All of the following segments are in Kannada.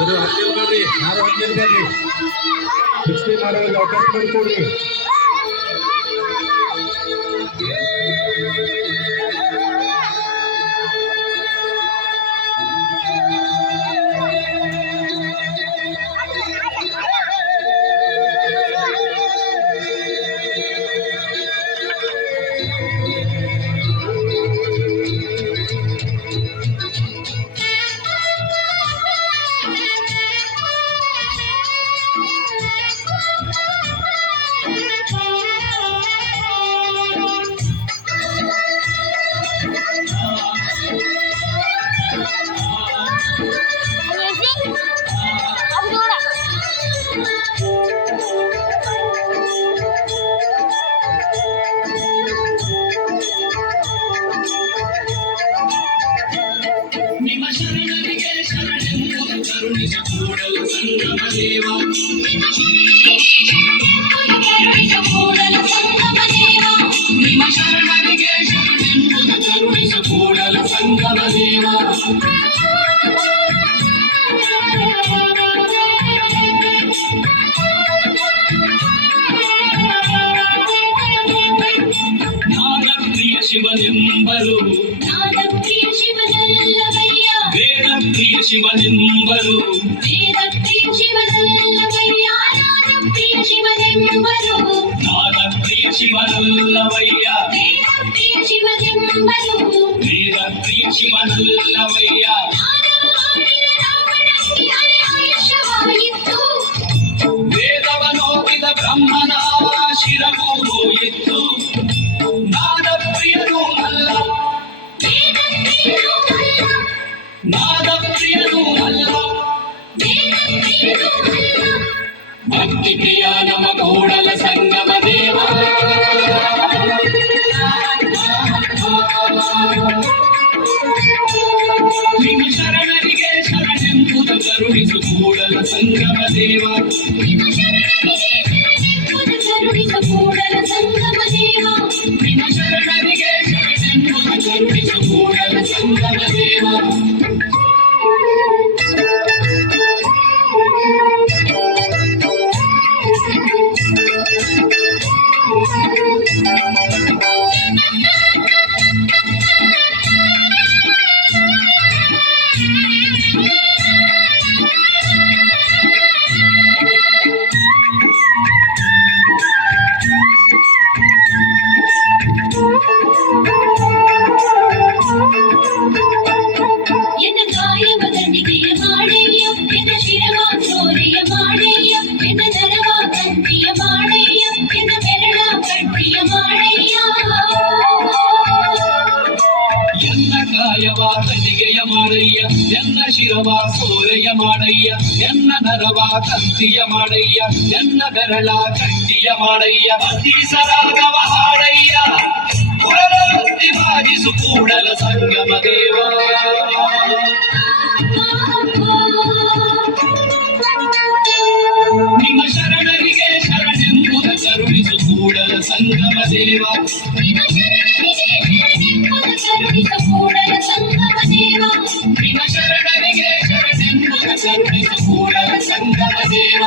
ಅದು ಹತ್ತಿರ್ಬೇಡ್ರಿ, ಯಾರು ಹತ್ತಿರ್ಬೇಡ್ರಿ, ಕುಸ್ತಿ ಮಾಡೋರಿಗೆ ಅವಕಾಶ ಮಾಡಿಕೊಡ್ರಿ. ನಿಮ್ಮ ಶರಣರಿಗೆ ಶರಣೆಂದು ಕರುಣಿಸ ಕೂಡಲು ಸಂಗಮ ದೇವ. ನಿಮ್ಮ ಶರಣರಿಗೆ ಶರಣೆಂಬುದು ಕರುಣಿಸ ಕೂಡಲು ಸಂಗಮ ದೇವ. ನಾದಪ್ರಿಯ ಶಿವನೆಂಬರು, ನಾದಪ್ರಿಯ ಶಿವನಲ್ಲವಯ್ಯ, ವೇದಪ್ರಿಯ ಶಿವನೆಂಬರು, ವೇದಪ್ರಿಯ ಶಿವನಲ್ಲವಯ್ಯ, ನಾದಪ್ರಿಯ ಶಿವನೆಂಬರು, ನಾದಪ್ರಿಯ ಶಿವನಲ್ಲವಯ್ಯ, ವೇದಪ್ರಿಯ ಶಿವನೆಂಬರು, ವೇದಪ್ರಿಯ ಶಿವನಲ್ಲವಯ್ಯ. ನಾದವಾಡಿದ ರಾವಣನಿಗೆ ಆಯುಷ್ಯವಾಯಿತು, ವೇದವನೋದಿದ ಬ್ರಹ್ಮನ ಶಿರವೂ ಹೋಯಿತು. ನಾದಪ್ರಿಯನೂ ಅಲ್ಲ, ವೇದಪ್ರಿಯನೂ ಅಲ್ಲ, ನಾದಪ್ರಿಯನೂ ಅಲ್ಲ, ವೇದಪ್ರಿಯನೂ ಅಲ್ಲ, ಭಕ್ತಿ ಪ್ರಿಯ ನಮ ಕೂಡಲ ಸಂಗಮ ದೇವ. ನಿಮ್ಮ ಶರಣರಿಗೆ ಶರಣೆಂಬುದು ಕರುಣಿಸು ಕೂಡಲ ಸಂಗಮ ದೇವ. ನಿಮ್ಮ ಶರಣರಿಗೆ ಶರಣೆಂಬುದು ಕರುಣಿಸು ಕೂಡಲ ಸಂಗಮ ದೇವ. ನಿಮ್ಮ ಶರಣರಿಗೆ ಶರಣೆಂಬುದು ಕರುಣಿಸು ಕೂಡಲ ಸಂಗಮ ದೇವ. ಎನ್ನ ಕಾಯವ ದಂಡಿಗೆಯ ಮಾಡಯ್ಯ, ಎನ್ನ ಶಿರವ ಸೋರೆಯ ಮಾಡಯ್ಯ, ಎನ್ನ ನರವ ಕಂತಿಯ ಮಾಡಯ್ಯ, ಎನ್ನ ಬೆರಳ ಕಟ್ಟಿಯ ಮಾಡಯ್ಯ. ಎನ್ನ ಕಾಯವ ಕಲಿಗೆಯ ಮಾಡಯ್ಯ, ಎನ್ನ ಶಿರವ ಸೋರೆಯ ಮಾಡಯ್ಯ, ಎನ್ನ ನರವ ಕಂತಿಯ ಮಾಡಯ್ಯ, ಎನ್ನ ಬೆರಳ ಕಟ್ಟಿಯ ಮಾಡಯ್ಯ. ಅತೀಸರಾಗವ ಹಾಡಯ್ಯ, ಕುಳಲ ಬುದ್ಧಿ ಬಾಗಿಸು ಕೂಡಲ ಸಂಗಮ ದೇವ. ನಿಮ್ಮ ಶರಣರಿಗೆ ಶರಣೆಂಬುದು ಕರುಣಿಸು ಕೂಡಲ ಸಂಗಮ ದೇವ. ನಿಮ್ಮ ಶರಣರಿಗೆ ಶರಣೆಂಬುದು ಕರುಣಿಸು ಕೂಡಲ ಸಂಗಮ ದೇವ. ನಿಮ್ಮ ಶರಣರಿಗೆ ಶರಣೆಂಬುದು ಕರುಣಿಸು ಕೂಡಲ ಸಂಗಮ ದೇವ.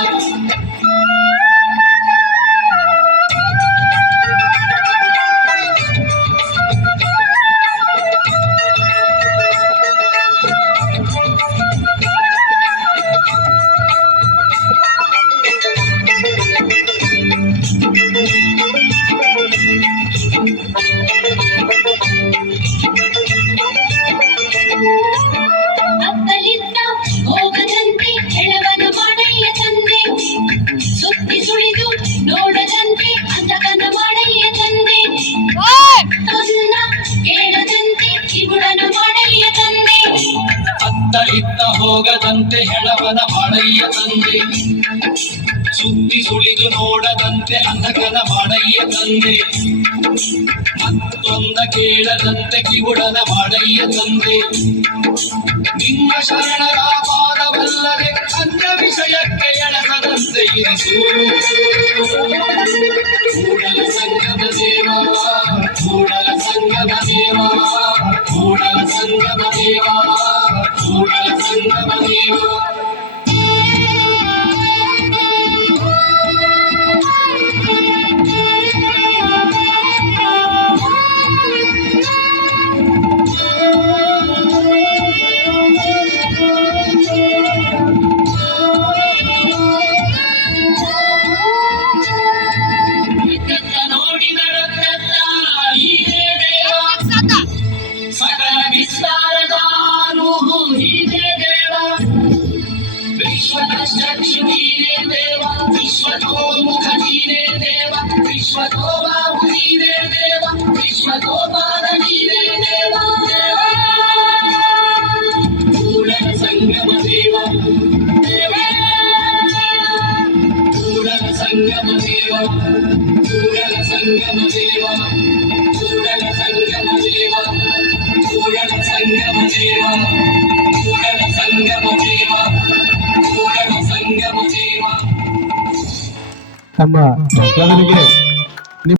ಅತ್ತಲಿದ್ದ ಹೋಗದಂತೆ ಕೆಳವನ ಮಾಡಯ್ಯ ತಂದೆ, ಸುತ್ತಿ ಸುಳಿದು ನೋಡದಂತೆ ಅಂತಕನ ಮಾಡಯ್ಯ ತಂದೆ, ಅನ್ನ ಕೇಳದಂತೆ ಕಿವುಡನ ಮಾಡಯ್ಯ ತಂದೆ, ಅತ್ತ ಇತ್ತ ಹೋಗದಂತೆ ಹೆಣವನ ಮಾಡಯ್ಯ ತಂದೆ, ಸುತ್ತಿ ಸುಳಿದು ನೋಡದಂತೆ ಅಂಧಕನ ಮಾಡಯ್ಯ ತಂದೆ, ಮತ್ತೊಂದ ಕೇಳದಂತೆ ಕಿವುಡನ ಮಾಡಯ್ಯ ತಂದೆ. ನಿಮ್ಮ ಶರಣರ ಪಾದವಲ್ಲದೆ ಅನ್ಯ ವಿಷಯಕ್ಕೆ ಎಳಗದಂತೆ ಇರಿಸು ಕೂಡಲ ಸಂಗಮ ದೇವ. ಕೂಡಲ ಸಂಗಮ ದೇವ, ಕೂಡಲ ಸಂಗಮ ದೇವ, ಕೂಡಲ ಸಂಗಮ ದೇವ. ವಿಶ್ವಗೋಪಾಲ ನೀವೇ ದೇವ ಕೂಡಲ ಸಂಗಮ ದೇವ ಕೂಡಲ ಸಂಗಮ ದೇವ ಕೂಡಲ ಸಂಗಮ ದೇವ ಕೂಡಲ ಸಂಗಮ ದೇವ ಕೂಡಲ ಸಂಗಮ ದೇವ ಕೂಡಲ ಸಂಗಮ ದೇವ ಕೂಡಲ ಸಂಗಮ ದೇವ ನಮ್ಮ ಭಕ್ತರಿಗೆ